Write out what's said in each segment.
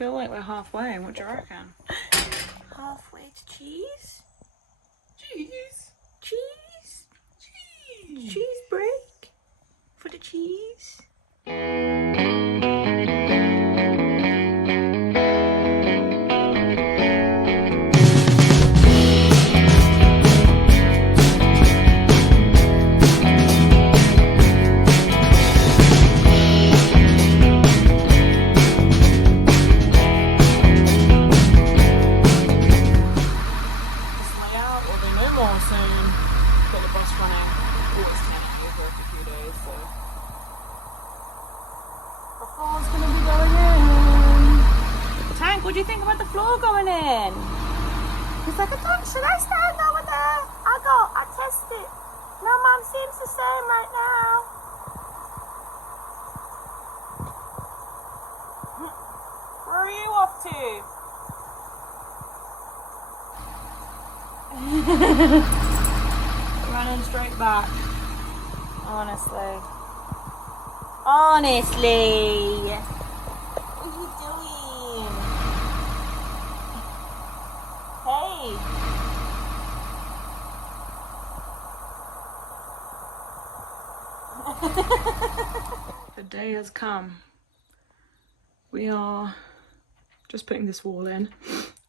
feel like we're halfway. What do you reckon? Halfway to cheese? Cheese. Cheese? Cheese. Cheese break for the cheese. What do you think about the floor going in? He's like, should I stand over there? I test it. No, Mum, seems the same right now. Where are you off to? Running straight back. Honestly. What are you doing? Hey. The day has come. We are just putting this wall in,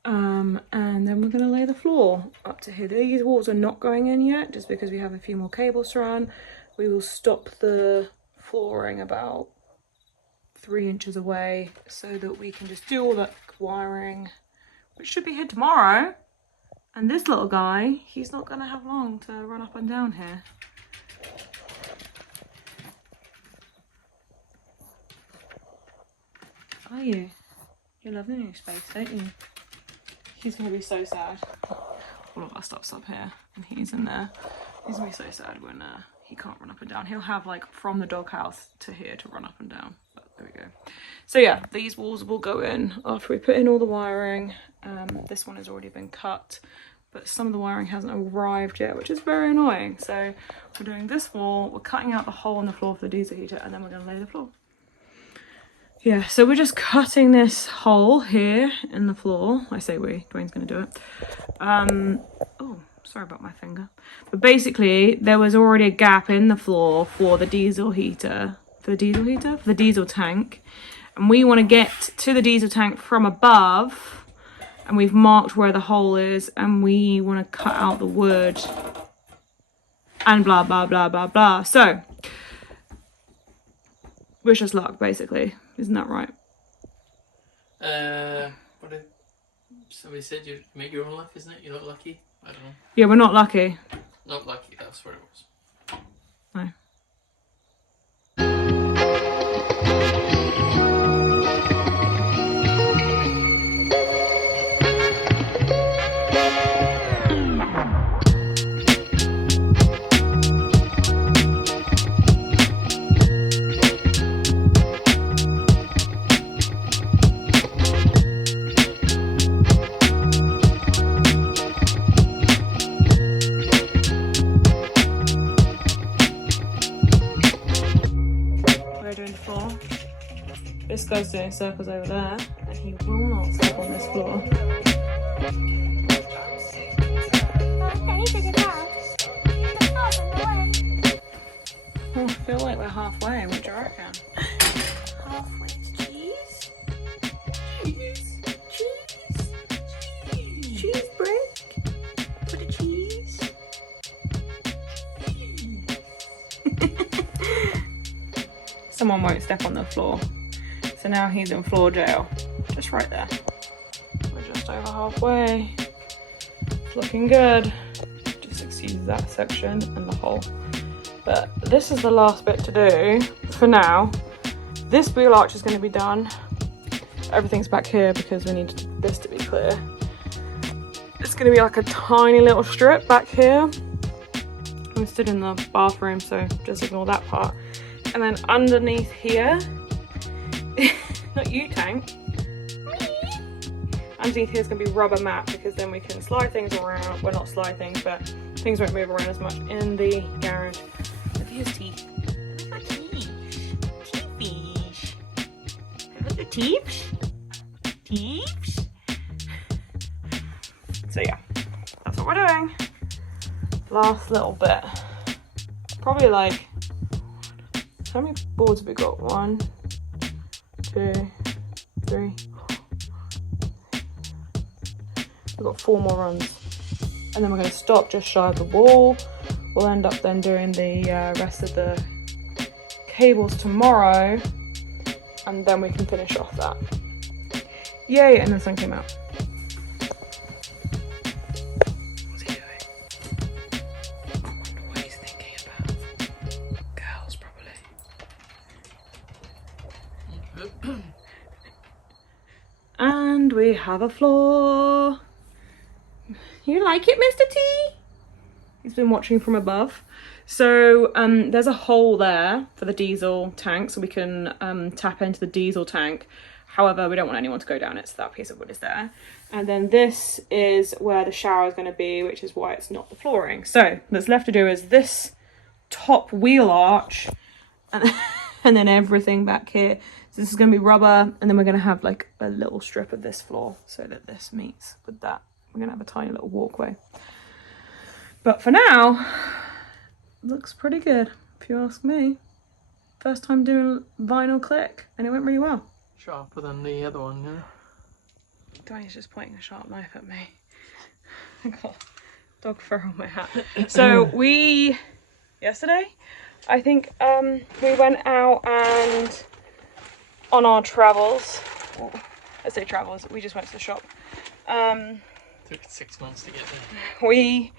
and then we're going to lay the floor up to here. These walls are not going in yet just because we have a few more cables to run. We will stop the flooring about 3 inches away so that we can just do all that wiring, which should be here tomorrow. And this little guy, he's not going to have long to run up and down here. Are you? You love the new space, don't you? He's going to be so sad. All of our stuff's up here and he's in there. He's going to be so sad when he can't run up and down. He'll have like from the doghouse to here to run up and down. But there we go. So yeah, these walls will go in after we put in all the wiring. This one has already been cut, but some of the wiring hasn't arrived yet, which is very annoying. So we're doing this wall, we're cutting out the hole in the floor for the diesel heater, and then we're going to lay the floor. Yeah, so we're just cutting this hole here in the floor. I say we, Dwayne's going to do it. Oh, sorry about my finger. But basically, there was already a gap in the floor for the diesel heater. For the diesel tank. And we want to get to the diesel tank from above. And we've marked where the hole is. And we want to cut out the wood. And blah, blah, blah, blah, blah. So, wish us luck, basically. Isn't that right? Somebody said you make your own luck, isn't it? You're not lucky? I don't know. Yeah, we're not lucky. Not lucky, that's what it was. No. This guy's doing circles over there, and he will not step on this floor. Oh, I feel like we're halfway. What do you reckon? Halfway to cheese? Cheese. Cheese? Cheese break for the cheese. Someone won't step on the floor. So now he's in floor jail. Just right there. We're just over halfway. It's looking good. Just excuse that section and the hole. But this is the last bit to do for now. This wheel arch is going to be done. Everything's back here because we need this to be clear. It's going to be like a tiny little strip back here. I'm stood in the bathroom, so just ignore that part. And then underneath here, not you, Tank. Underneath here is going to be rubber mat because then we can slide things around. Well, not slide things, but things won't move around as much in the garage. Look at his teeth. Look at teeth. Teethish. Look at teeth. peeps. So yeah, that's what we're doing. Last little bit. Probably like, how many boards have we got? 1, 2, 3. We've got 4 more runs. And then we're going to stop just shy of the wall. We'll end up then doing the rest of the cables tomorrow. And then we can finish off that. Yay, and the sun came out. What's he doing? I wonder what he's thinking about. Girls, probably. And we have a floor. You like it, Mr. T? He's been watching from above. So there's a hole there for the diesel tank, so we can tap into the diesel tank. However, we don't want anyone to go down it, so that piece of wood is there. And then this is where the shower is going to be, which is why it's not the flooring. So what's left to do is this top wheel arch and, and then everything back here. So this is going to be rubber, and then we're going to have like a little strip of this floor so that this meets with that. We're going to have a tiny little walkway. But for now, looks pretty good, if you ask me. First time doing vinyl click, and it went really well. Sharper than the other one, yeah. Dwayne's just pointing a sharp knife at me. I got dog fur on my hat. So yesterday, I think we went out and on our travels, well, I say travels, we just went to the shop. Took 6 months to get there. We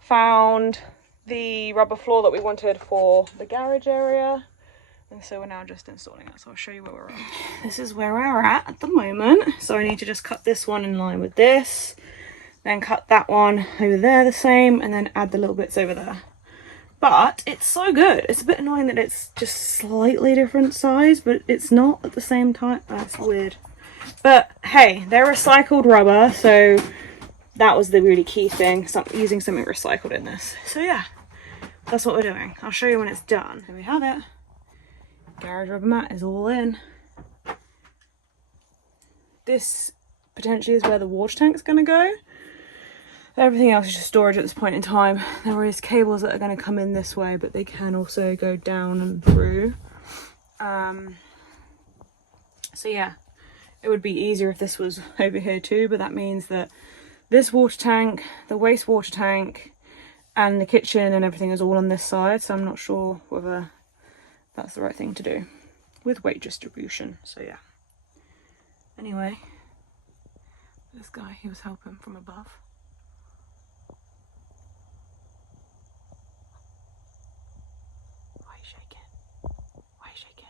found the rubber floor that we wanted for the garage area. And so we're now just installing it. So I'll show you where we're at. This is where we're at the moment. So I need to just cut this one in line with this. Then cut that one over there the same. And then add the little bits over there. But it's so good. It's a bit annoying that it's just slightly different size. But it's not at the same time. That's weird. But hey, they're recycled rubber. So that was the really key thing. Using something recycled in this. So yeah, that's what we're doing. I'll show you when it's done. There we have it. Garage rubber mat is all in. This potentially is where the water tank's going to go. Everything else is just storage at this point in time. There is cables that are going to come in this way, but they can also go down and through. So yeah, it would be easier if this was over here too, but that means that this water tank, the wastewater tank, and the kitchen and everything is all on this side, so I'm not sure whether that's the right thing to do with weight distribution. So yeah. Anyway, this guy, he was helping from above. Why are you shaking? Why are you shaking?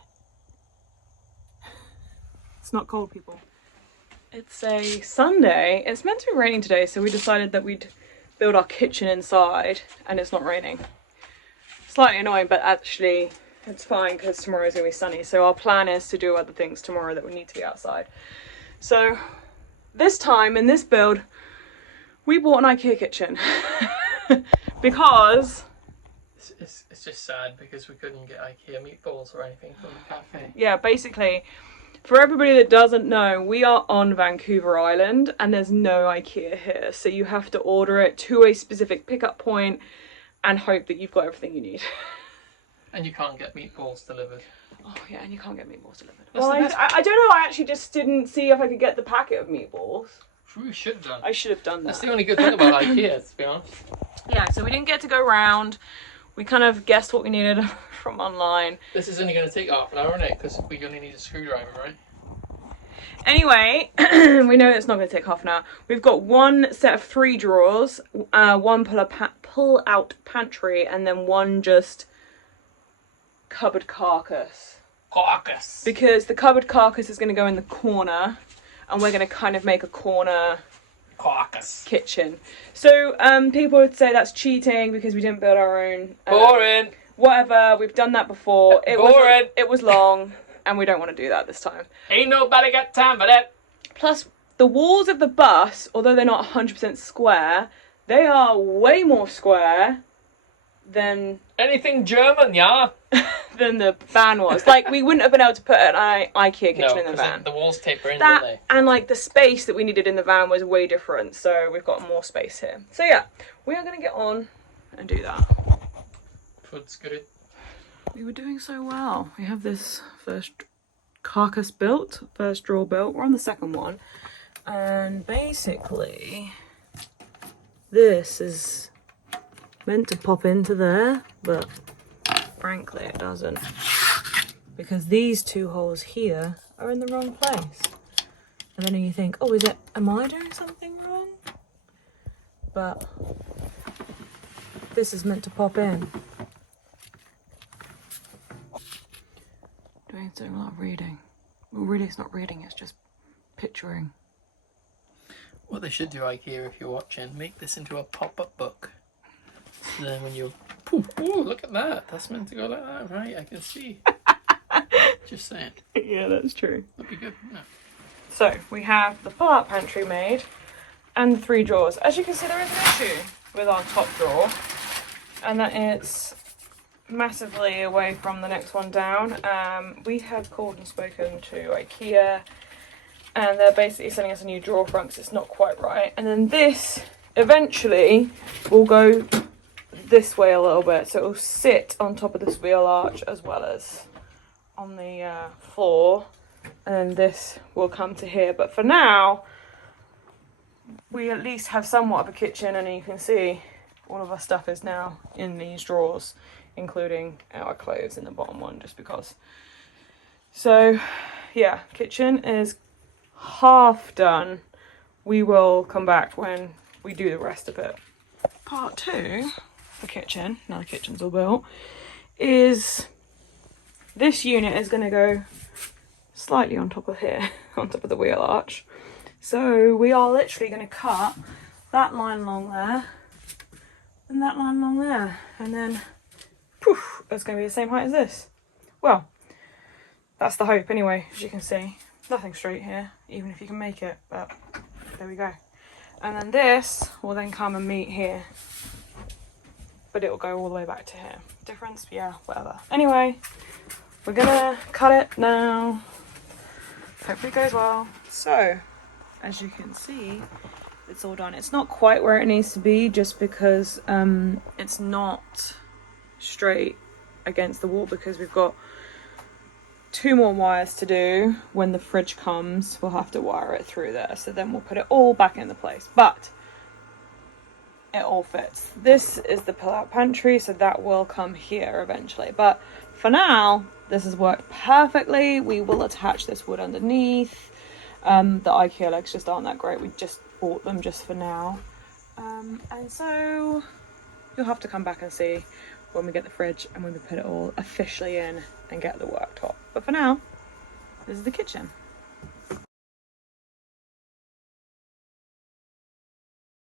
It's not cold, people. It's a Sunday. It's meant to be raining today, so we decided that we'd build our kitchen inside, and it's not raining. Slightly annoying, but actually it's fine because tomorrow's gonna be sunny. So our plan is to do other things tomorrow that we need to be outside. So this time in this build, we bought an IKEA kitchen because it's just sad because we couldn't get IKEA meatballs or anything from the cafe. Yeah, basically, for everybody that doesn't know, we are on Vancouver Island and there's no IKEA here. So you have to order it to a specific pickup point and hope that you've got everything you need. And you can't get meatballs delivered. Oh yeah, and you can't get meatballs delivered. That's Well, the best. I don't know, I actually just didn't see if I could get the packet of meatballs. We should have done. I should have done that. That's the only good thing about IKEA, to be honest. Yeah, so we didn't get to go round. We kind of guessed what we needed from online. This is only going to take half an hour, isn't it? Because we only need a screwdriver, right? Anyway, we know it's not going to take half an hour. We've got one set of 3 drawers, one pull-out pantry, and then one just cupboard carcass. Carcass! Because the cupboard carcass is going to go in the corner, and we're going to kind of make a corner Carcass. kitchen. So people would say that's cheating because we didn't build our own. Boring! Whatever, we've done that before. Boring! It was long, and we don't want to do that this time. Ain't nobody got time for that! Plus, the walls of the bus, although they're not 100% square, they are way more square than Anything German, yeah? than the van was. Like, we wouldn't have been able to put an IKEA kitchen in the van. The walls taper in, That don't they? and like the space that we needed in the van was way different, so we've got more space here. So yeah, we are gonna get on and do that. Food's good. We were doing so well. We have this first carcass built, first drawer built. We're on the second one, and basically this is meant to pop into there, but frankly it doesn't, because these two holes here are in the wrong place. And then you think, oh, am I doing something wrong? But this is meant to pop in. Doing a lot of reading. Well, really it's not reading, it's just picturing. What they should do, IKEA, if you're watching, make this into a pop-up book. And then when you, oh, look at that. That's meant to go like that, right? I can see. Just saying. Yeah, that's true. That'd be good, wouldn't it? So we have the pull-out pantry made and the 3 drawers. As you can see, there is an issue with our top drawer, and that it's massively away from the next one down. We have called and spoken to IKEA, and they're basically sending us a new drawer front because it's not quite right. And then this eventually will go this way a little bit, so it will sit on top of this wheel arch as well as on the floor, and then this will come to here. But for now, we at least have somewhat of a kitchen, and you can see all of our stuff is now in these drawers, including our clothes in the bottom one, just because. So yeah, kitchen is half done. We will come back when we do the rest of it. Part 2, the kitchen, now the kitchen's all built, is this unit is going to go slightly on top of here, on top of the wheel arch. So we are literally going to cut that line along there and that line along there, and then poof, it's going to be the same height as this. Well, that's the hope anyway. As you can see, nothing straight here, even if you can make it, but there we go. And then this will then come and meet here, but it will go all the way back to here. Difference? Yeah, whatever. Anyway, we're gonna cut it now. Hopefully it goes well. So, as you can see, it's all done. It's not quite where it needs to be, just because it's not straight against the wall, because we've got 2 more wires to do. When the fridge comes, we'll have to wire it through there, so then we'll put it all back into place, but it all fits. This is the pull-out pantry, so that will come here eventually, but for now this has worked perfectly. We will attach this wood underneath. The IKEA legs just aren't that great, we just bought them just for now, and so you'll have to come back and see when we get the fridge and when we put it all officially in and get the worktop. But for now, this is the kitchen.